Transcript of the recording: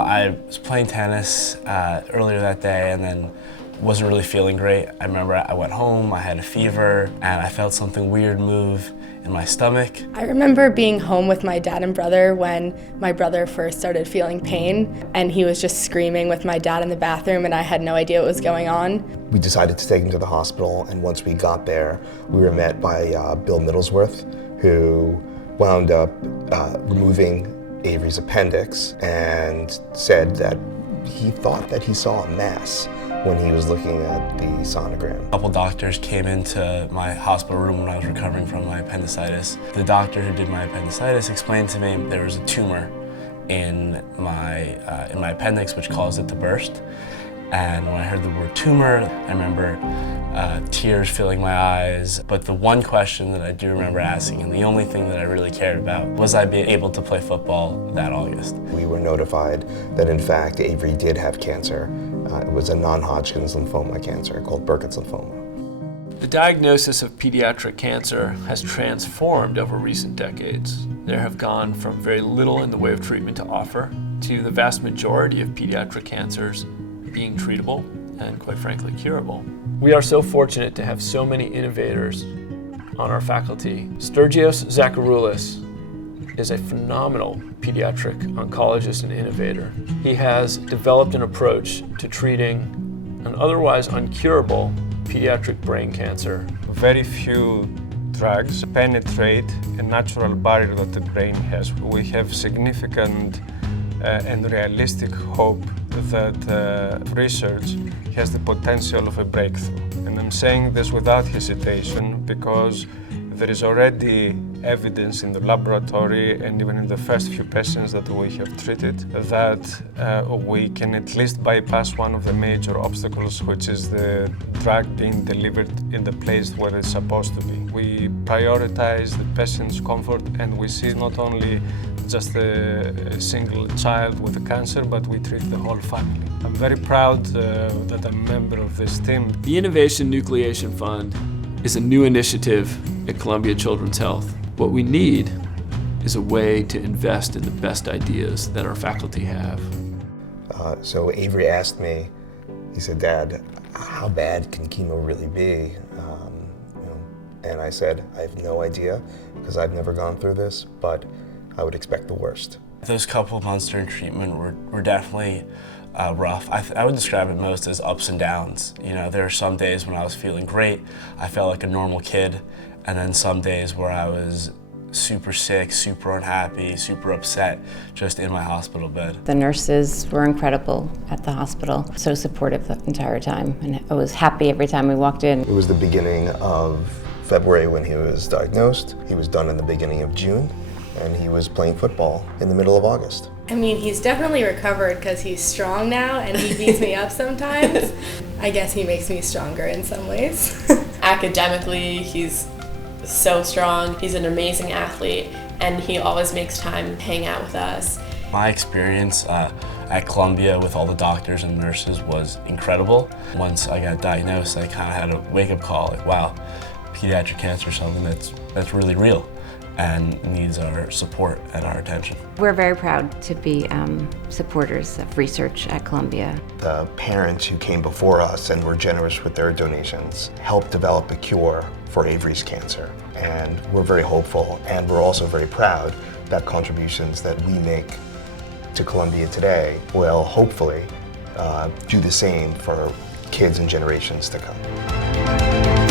I was playing tennis earlier that day and then wasn't really feeling great. I remember I went home, I had a fever, and I felt something weird move in my stomach. I remember being home with my dad and brother when my brother first started feeling pain, and he was just screaming with my dad in the bathroom, and I had no idea what was going on. We decided to take him to the hospital, and once we got there, we were met by Bill Middlesworth, who wound up removing Avery's appendix and said that he thought that he saw a mass when he was looking at the sonogram. A couple doctors came into my hospital room when I was recovering from my appendicitis. The doctor who did my appendicitis explained to me there was a tumor in my appendix which caused it to burst. And when I heard the word tumor, I remember tears filling my eyes. But the one question that I do remember asking, and the only thing that I really cared about, was I be able to play football that August. We were notified that in fact Avery did have cancer. It was a non-Hodgkin's lymphoma cancer called Burkitt's lymphoma. The diagnosis of pediatric cancer has transformed over recent decades. There have gone from very little in the way of treatment to offer to the vast majority of pediatric cancers being treatable and, quite frankly, curable. We are so fortunate to have so many innovators on our faculty. Stergios Zacharoulis is a phenomenal pediatric oncologist and innovator. He has developed an approach to treating an otherwise uncurable pediatric brain cancer. Very few drugs penetrate a natural barrier that the brain has. We have significant and realistic hope that research has the potential of a breakthrough. And I'm saying this without hesitation because there is already evidence in the laboratory and even in the first few patients that we have treated that we can at least bypass one of the major obstacles, which is the drug being delivered in the place where it's supposed to be. We prioritize the patient's comfort, and we see not only just a single child with a cancer, but we treat the whole family. I'm very proud that I'm a member of this team. The Innovation Nucleation Fund is a new initiative at Columbia Children's Health. What we need is a way to invest in the best ideas that our faculty have. So Avery asked me, he said, "Dad, how bad can chemo really be?" And I said, "I have no idea because I've never gone through this, but I would expect the worst." Those couple of months during treatment were definitely rough. I would describe it most as ups and downs. You know, there are some days when I was feeling great, I felt like a normal kid, and then some days where I was super sick, super unhappy, super upset, just in my hospital bed. The nurses were incredible at the hospital, so supportive the entire time, and I was happy every time we walked in. It was the beginning of February when he was diagnosed. He was done in the beginning of June, and he was playing football in the middle of August. I mean, he's definitely recovered because he's strong now and he beats me up sometimes. I guess he makes me stronger in some ways. Academically, he's so strong. He's an amazing athlete, and he always makes time to hang out with us. My experience at Columbia with all the doctors and nurses was incredible. Once I got diagnosed, I kind of had a wake-up call, like, wow, pediatric cancer is something that's really real and needs our support and our attention. We're very proud to be supporters of research at Columbia. The parents who came before us and were generous with their donations helped develop a cure for Avery's cancer. And we're very hopeful, and we're also very proud that contributions that we make to Columbia today will hopefully do the same for kids and generations to come.